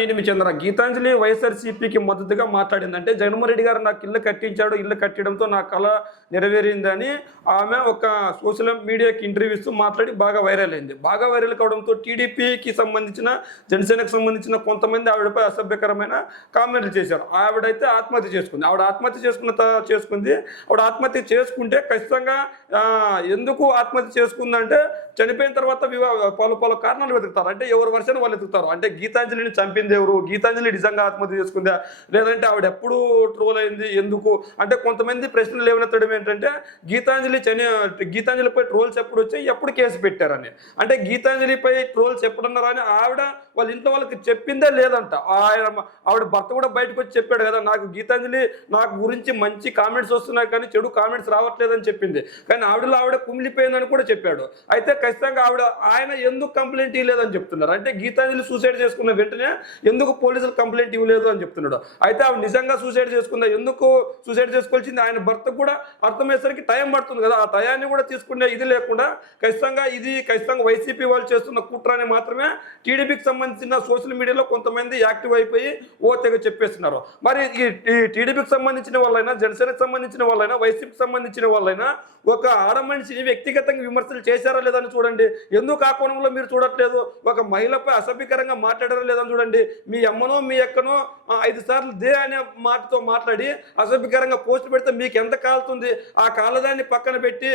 నేను చంద్ర గీతాంజలి వైఎస్ఆర్సీపీకి మద్దతుగా మాట్లాడిందంటే జగన్మోహన్ రెడ్డి గారు నాకు ఇల్లు కట్టించాడు, ఇల్లు కట్టడంతో నా కళ నెరవేరిందని ఆమె ఒక సోషల్ మీడియాకి ఇంటర్వ్యూ ఇస్తూ మాట్లాడి బాగా వైరల్ అయింది. బాగా వైరల్ కావడంతో టీడీపీకి సంబంధించిన జనసేనకు సంబంధించిన కొంతమంది ఆవిడపై అసభ్యకరమైన కామెంట్లు చేశారు. ఆవిడైతే ఆత్మహత్య చేసుకుంది. ఆవిడ ఆత్మహత్య చేసుకుంది. ఆవిడ ఆత్మహత్య చేసుకుంటే ఖచ్చితంగా ఎందుకు ఆత్మహత్య చేసుకుందంటే చనిపోయిన తర్వాత పలు కారణాలు వెతుకుతారు. అంటే ఎవరు వర్షాన్ని వాళ్ళు వెతుకుతారు. అంటే గీతాంజలిని చంపింది ఎవరు, గీతాంజలి నిజంగా ఆత్మహత్య చేసుకుందా, లేదంటే ఆవిడ ఎప్పుడు ట్రోల్ అయింది ఎందుకు అంటే కొంతమంది ప్రశ్నలు లేవనెత్తడం ఏంటంటే గీతాంజలిపై ట్రోల్స్ ఎప్పుడు వచ్చాయి, ఎప్పుడు కేసు పెట్టారని. అంటే గీతాంజలిపై ట్రోల్స్ ఎప్పుడున్నారని ఆవిడ వాళ్ళ ఇంట్లో వాళ్ళకి చెప్పిందే లేదంట. ఆవిడ భర్త కూడా బయటకు వచ్చి చెప్పాడు కదా, నాకు గీతాంజలి నాకు గురించి మంచి కామెంట్స్ వస్తున్నాయి కానీ చెడు కామెంట్స్ రావట్లేదని చెప్పింది. కానీ ఆవిడ కుమిలిపోయిందని కూడా చెప్పాడు. అయితే ఖచ్చితంగా ఆయన ఎందుకు కంప్లైంట్ ఇవ్వలేదని చెప్తున్నారు. అంటే గీతాంజలి సూసైడ్ చేసుకున్న వెంటనే ఎందుకు పోలీసులు కంప్లైంట్ ఇవ్వలేదు అని చెప్తున్నాడు. అయితే ఆవిడ నిజంగా సూసైడ్ చేసుకుందా, ఎందుకు సూసైడ్ చేసుకోవాల్సింది ఆయన భర్త కూడా అర్థమయ్యేసరికి టైం పడుతుంది కదా. ఆ టయాన్ని కూడా తీసుకునే ఇది లేకుండా ఖచ్చితంగా వైసీపీ వాళ్ళు చేస్తున్న కుట్రని మాత్రమే టీడీపీకి సంబంధించిన సోషల్ మీడియాలో కొంతమంది యాక్టివ్ అయిపోయి తెగ చెప్పేస్తున్నారు. మరి ఈ టీడీపీకి సంబంధించిన వాళ్ళైనా, జనసేనకు సంబంధించిన వాళ్ళైనా, వైసీపీకి సంబంధించిన వాళ్ళైనా ఒక ఆడ మనిషిని వ్యక్తిగతంగా విమర్శలు చేశారా లేదని చూడండి. ఎందుకు ఆ కోణంలో మీరు చూడట్లేదు? ఒక మహిళపై అసభ్యకరంగా మాట్లాడారా లేదని చూడండి. మీ అమ్మనో మీ అక్కనో 5 సార్లు దే అనే మాటతో మాట్లాడి అసభ్యకరంగా పోస్ట్ పెడితే మీకు ఎంత కాలుతుంది? ఆ కాలదాన్ని పక్కన పెట్టి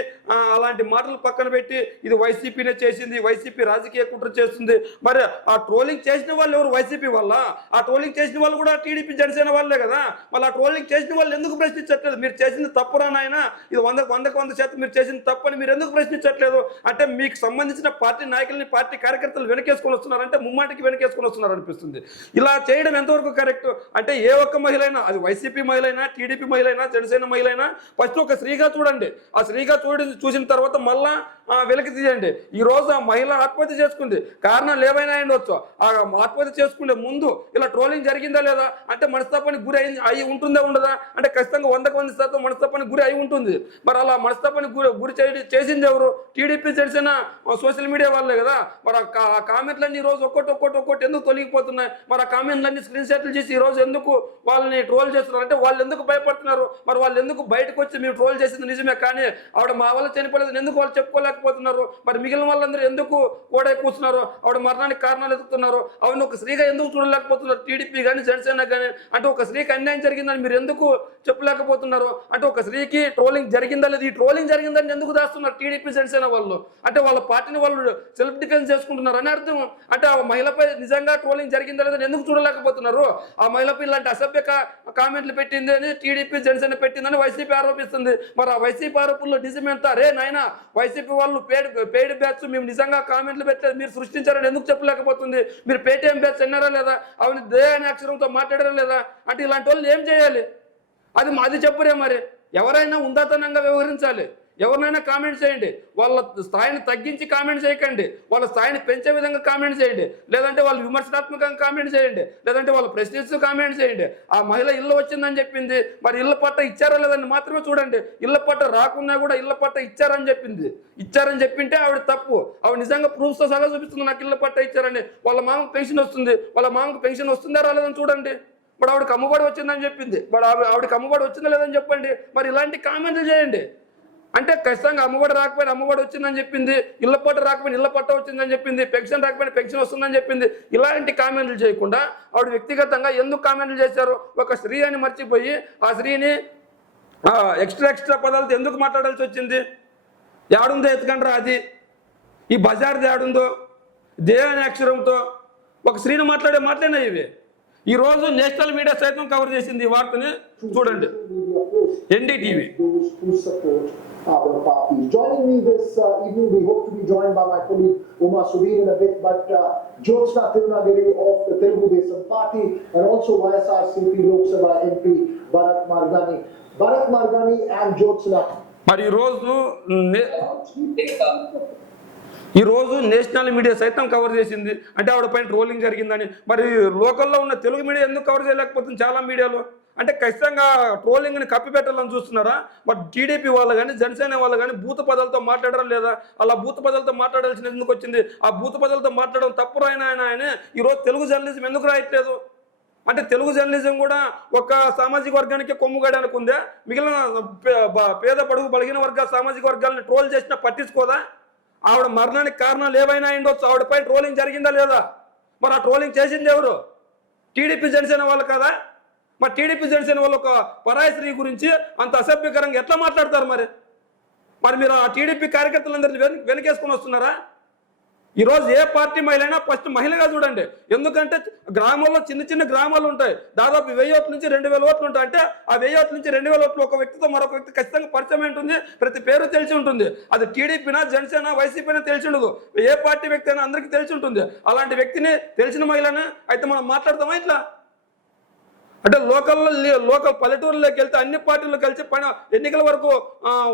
అలాంటి మాటలు పక్కన పెట్టి ఇది వైసీపీనే చేసింది, వైసీపీ రాజకీయ కుట్ర చేస్తుంది. మరి ఆ ట్రోలింగ్ చేసిన వాళ్ళు ఎవరు? వైసీపీ వల్ల. ఆ ట్రోలింగ్ చేసిన వాళ్ళు కూడా టీడీపీ జనసేన వాళ్ళే కదా. మళ్ళీ ఆ ట్రోలింగ్ చేసిన వాళ్ళు ఎందుకు ప్రశ్నించట్లేదు? మీరు చేసింది తప్పురా నాయన, ఇది 100% మీరు చేసింది తప్పని మీరు ఎందుకు ప్రశ్నించట్లేదు? అంటే మీకు సంబంధించిన పార్టీ నాయకుల్ని, పార్టీ కార్యకర్తలు వెనకేసుకొని వస్తున్నారంటే ముమ్మాటికి వెనకేసుకొని వస్తున్నారు అనిపిస్తుంది. ఇలా చేయడం ఎంతవరకు కరెక్ట్? అంటే ఏ ఒక్క మహిళ అయినా, అది వైసీపీ మహిళ అయినా, టీడీపీ మహిళ అయినా, జనసేన మహిళ అయినా ఫస్ట్ ఒక స్త్రీగా చూడండి. ఆ స్త్రీగా చూసిన తర్వాత మళ్ళా వెలికి తీయండి. ఈ రోజు ఆ మహిళ ఆత్మహత్య చేసుకుంది, కారణాలు ఏవైనా ఉండొచ్చు. ఆ ఆత్మహత్య చేసుకునే ముందు ఇలా ట్రోలింగ్ జరిగిందా లేదా అంటే మనస్తాపానికి గురి అయి ఉంటుందా ఉండదా అంటే ఖచ్చితంగా 100% మనస్తాపానికి గురి అయి ఉంటుంది. మరి అలా మనస్తాపానికి గురి చేసింది ఎవరు? టీడీపీ జనసేన సోషల్ మీడియా వాళ్ళే కదా. మరి ఆ కామెంట్లన్నీ ఈ రోజు ఒక్కొక్కటి ఎందుకు తొలగిపోతున్నాయి? మరి ఆ కామెంట్లన్నీ స్క్రీన్ షాట్లు చేసి ఈ రోజు ఎందుకు వాళ్ళని ట్రోల్ చేస్తున్నారు? అంటే వాళ్ళు ఎందుకు భయపడుతున్నారు? మరి వాళ్ళు ఎందుకు బయటకు వచ్చి మీరు ట్రోల్ చేసింది నిజమే కానీ ఆవిడ మా వల్ల చనిపోలేదు ఎందుకు వాళ్ళు చెప్పుకోలేకపోతున్నారు? మరి మిగిలిన వాళ్ళందరూ ఎందుకు ఓడే కూర్చున్నారు? ఆవిడ మరణానికి కారణాలు ఎదుగుతున్నారు. ఆవిడ ఒక స్త్రీగా ఎందుకు చూడలేకపోతున్నారు? టీడీపీ కానీ జనసేన కానీ అంటే ఒక స్త్రీకి అన్యాయం జరిగిందని మీరు ఎందుకు చెప్పలేకపోతున్నారు? అంటే ఒక స్త్రీకి ట్రోలింగ్ జరిగిందా లేదు, ఈ ట్రోలింగ్ జరిగిందని ఎందుకు దాస్తున్నారు టీడీపీ జనసేన వాళ్ళు? అంటే వాళ్ళ పార్టీని వాళ్ళు సెల్ఫ్ డిఫెన్స్ చేసుకుంటున్నారు అని అర్థం. అంటే ఆ మహిళపై నిజంగా ట్రోలింగ్ జరిగిందా లేదని ఎందుకు చూడలేకపోతున్నారు? ఆ మహిళపై ఇలాంటి అసభ్య కామెంట్లు పెట్టింది అని టీడీపీ జనసేన పెట్టిందని వైసీపీ ఆరోపిస్తుంది. మరి ఆ వైసీపీ ఆరోపణలో నిజం ఎంత? రే నాయన, వైసీపీ వాళ్ళు పెయిడ్ బ్యాచ్ మేము నిజంగా కామెంట్లు పెట్టలేదు, మీరు సృష్టించారని ఎందుకు చెప్పలేకపోతుంది? మీరు పేటీఎం బ్యాచ్ అన్నారా లేదా? అవన్నీ దే అనే అక్షరంతో మాట్లాడారా లేదా? అంటే ఇలాంటి వాళ్ళు ఏం చేయాలి? అది చెప్పురే. మరి ఎవరైనా ఉందాతనంగా వ్యవహరించాలి. ఎవరినైనా కామెంట్ చేయండి, వాళ్ళ స్థాయిని తగ్గించి కామెంట్ చేయకండి, వాళ్ళ స్థాయిని పెంచే విధంగా కామెంట్ చేయండి, లేదంటే వాళ్ళు విమర్శనాత్మకంగా కామెంట్ చేయండి, లేదంటే వాళ్ళు ప్రశ్నిస్తూ కామెంట్ చేయండి. ఆ మహిళ ఇల్లు వచ్చిందని చెప్పింది, మరి ఇళ్ళ పట్ట ఇచ్చారా లేదని మాత్రమే చూడండి. ఇళ్ళ పట్ట రాకున్నా కూడా ఇళ్ళ పట్ట ఇచ్చారని చెప్పింటే ఆవిడ తప్పు. ఆవిడ నిజంగా ప్రూఫ్తో సగా చూపిస్తుంది నాకు ఇళ్ళ పట్ట ఇచ్చారని. వాళ్ళ మామకు పెన్షన్ వస్తుంది, వాళ్ళ మామకు పెన్షన్ వస్తుందా రాలేదని చూడండి. మరి ఆవిడకి అమ్మఒడి వచ్చిందని చెప్పింది, మరి ఆవిడకి అమ్మఒడి వచ్చిందా లేదని చెప్పండి. మరి ఇలాంటి కామెంట్లు చేయండి. అంటే ఖచ్చితంగా అమ్మఒడి రాకపోయినా అమ్మఒడి వచ్చిందని చెప్పింది, ఇళ్ల పట్ట రాకపోయినా ఇళ్ల పట్ట వచ్చిందని చెప్పింది, పెన్షన్ రాకపోయినా పెన్షన్ వస్తుందని చెప్పింది. ఇలాంటి కామెంట్లు చేయకుండా ఆవిడ వ్యక్తిగతంగా ఎందుకు కామెంట్లు చేశారు? ఒక స్త్రీ అని మర్చిపోయి ఆ స్త్రీని ఎక్స్ట్రా పదాలతో ఎందుకు మాట్లాడాల్సి వచ్చింది? ఏడుందో ఎత్తుకండ్రా అది, ఈ బజార్ది ఏడుందో దే అనే అక్షరంతో ఒక స్త్రీని మాట్లాడినా ఇవి ఈరోజు నేషనల్ మీడియా సైతం కవర్ చేసింది ఈ వార్తని. చూడండి, NDTV. Our parties. Joining me this evening, we hope to be joined by my colleague Uma Subir in a bit, but Jyotsna Tirunagiri of the Telugu Desam Party and also YSRCP Lok Sabha MP Bharat Margani and Jyotsna. మరి ఈరోజు national media సైతం cover చేసింది. అంటే ఆవిడ పైన trolling జరిగిందని. మరి లోకల్లో ఉన్న తెలుగు మీడియా ఎందుకు కవర్ చేయలేకపోతుంది? చాలా మీడియాలో అంటే ఖచ్చితంగా ట్రోలింగ్ని కప్పిపెట్టాలని చూస్తున్నారా? బట్ టీడీపీ వాళ్ళు కానీ జనసేన వాళ్ళు కానీ భూత పదాలతో మాట్లాడడం లేదా? అలా భూత పదాలతో మాట్లాడాల్సిన ఎందుకు వచ్చింది? ఆ భూత పదాలతో మాట్లాడడం తప్పు ఆయన ఈరోజు తెలుగు జర్నలిజం ఎందుకు రాయట్లేదు? అంటే తెలుగు జర్నలిజం కూడా ఒక సామాజిక వర్గానికి కొమ్ముగడానికి ఉందే? మిగిలిన పేద బడుగు బలిగిన సామాజిక వర్గాలను ట్రోల్ చేసినా పట్టించుకోదా? ఆవిడ మరణానికి కారణాలు ఏవైనా ఉండొచ్చు, ఆవిడపై ట్రోలింగ్ జరిగిందా లేదా? మరి ఆ ట్రోలింగ్ చేసింది ఎవరు? టీడీపీ జనసేన వాళ్ళు కదా? మరి టీడీపీ జనసేన వాళ్ళు ఒక పరాయి స్త్రీ గురించి అంత అసభ్యకరంగా ఎట్లా మాట్లాడతారు? మరి మీరు ఆ టీడీపీ కార్యకర్తలందరినీ వెనకేసుకొని వస్తున్నారా? ఈరోజు ఏ పార్టీ మహిళ అయినా ఫస్ట్ మహిళగా చూడండి. ఎందుకంటే గ్రామాల్లో చిన్న చిన్న గ్రామాలు ఉంటాయి, దాదాపు 1000 ఓట్ల నుంచి 2000 ఓట్లు ఉంటాయి. అంటే ఆ 1000 ఓట్ల నుంచి 2000 ఓట్లు ఒక వ్యక్తితో మరొక వ్యక్తి ఖచ్చితంగా పరిచయం ఉంటుంది, ప్రతి పేరు తెలిసి ఉంటుంది. అది టీడీపీనా జనసేన వైసీపీనా తెలిసి ఉండదు, ఏ పార్టీ వ్యక్తి అయినా అందరికీ తెలిసి ఉంటుంది. అలాంటి వ్యక్తిని తెలిసిన మహిళనే అయితే మనం మాట్లాడతామా ఇట్లా? అంటే లోకల్ పల్లెటూరులోకి వెళ్తే అన్ని పార్టీలు కలిసి ఎన్నికల వరకు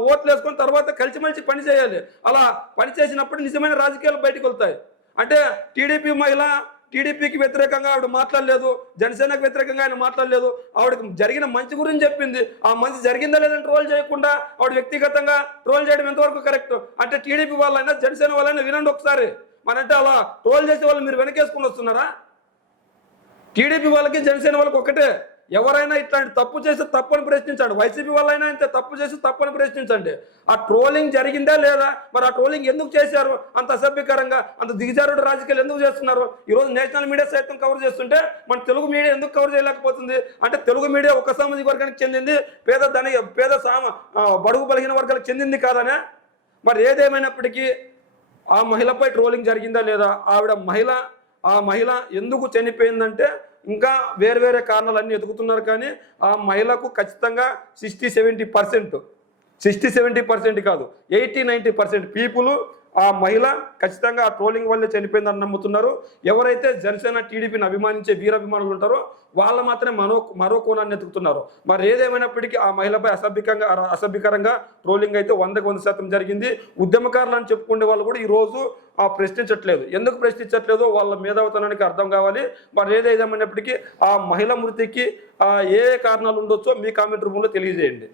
ఓట్లు వేసుకొని తర్వాత కలిసిమెలిసి పని చేయాలి. అలా పని చేసినప్పుడు నిజమైన రాజకీయాలు బయటకు వెళ్తాయి. అంటే టీడీపీ మహిళ టీడీపీకి వ్యతిరేకంగా ఆవిడ మాట్లాడలేదు, జనసేనకు వ్యతిరేకంగా ఆయన మాట్లాడలేదు, ఆవిడకి జరిగిన మంచి గురించి చెప్పింది. ఆ మంచి జరిగిందా లేదని ట్రోల్ చేయకుండా ఆవిడ వ్యక్తిగతంగా ట్రోల్ చేయడం ఎంతవరకు కరెక్ట్? అంటే టీడీపీ వాళ్ళైనా జనసేన వాళ్ళైనా వినండి ఒకసారి. మనంటే అలా ట్రోల్ చేసే వాళ్ళు మీరు వెనకేసుకుని వస్తున్నారా? టీడీపీ వాళ్ళకి జనసేన వాళ్ళకి ఒకటే, ఎవరైనా ఇట్లాంటి తప్పు చేసి తప్పని ప్రశ్నించండి. వైసీపీ వాళ్ళైనా ఇంత తప్పు చేసి తప్పని ప్రశ్నించండి. ఆ ట్రోలింగ్ జరిగిందా లేదా? మరి ఆ ట్రోలింగ్ ఎందుకు చేశారు? అంత అసభ్యకరంగా అంత దిగజారుడు రాజకీయాలు ఎందుకు చేస్తున్నారు? ఈరోజు నేషనల్ మీడియా సైతం కవర్ చేస్తుంటే మన తెలుగు మీడియా ఎందుకు కవర్ చేయలేకపోతుంది? అంటే తెలుగు మీడియా ఒక సామాజిక వర్గానికి చెందింది, బడుగు బలహీన వర్గాలకు చెందింది కాదనే? మరి ఏదేమైనప్పటికీ ఆ మహిళపై ట్రోలింగ్ జరిగిందా లేదా? ఆ మహిళ ఎందుకు చనిపోయిందంటే ఇంకా వేరే కారణాలన్నీ ఎదుగుతున్నారు. కానీ ఆ మహిళకు ఖచ్చితంగా 60-70% కాదు, 80-90% పీపుల్ ఆ మహిళ ఖచ్చితంగా ఆ ట్రోలింగ్ వల్లే చనిపోయిందని నమ్ముతున్నారు. ఎవరైతే జనసేన టీడీపీని అభిమానించే వీరాభిమానులు ఉంటారో వాళ్ళు మాత్రమే మరో కోణాన్ని ఎత్తుకుతున్నారు. మరి ఏదేమైనప్పటికీ ఆ మహిళపై అసభ్యకరంగా ట్రోలింగ్ అయితే 100% జరిగింది. ఉద్యమకారులు అని చెప్పుకునే వాళ్ళు కూడా ఈరోజు ప్రశ్నించట్లేదు. ఎందుకు ప్రశ్నించట్లేదో వాళ్ళ మేధావితనానికి అర్థం కావాలి. మరి ఏదేమైనప్పటికీ ఆ మహిళ మృతికి ఏ కారణాలు ఉండొచ్చో మీ కామెంట్ రూపంలో తెలియజేయండి.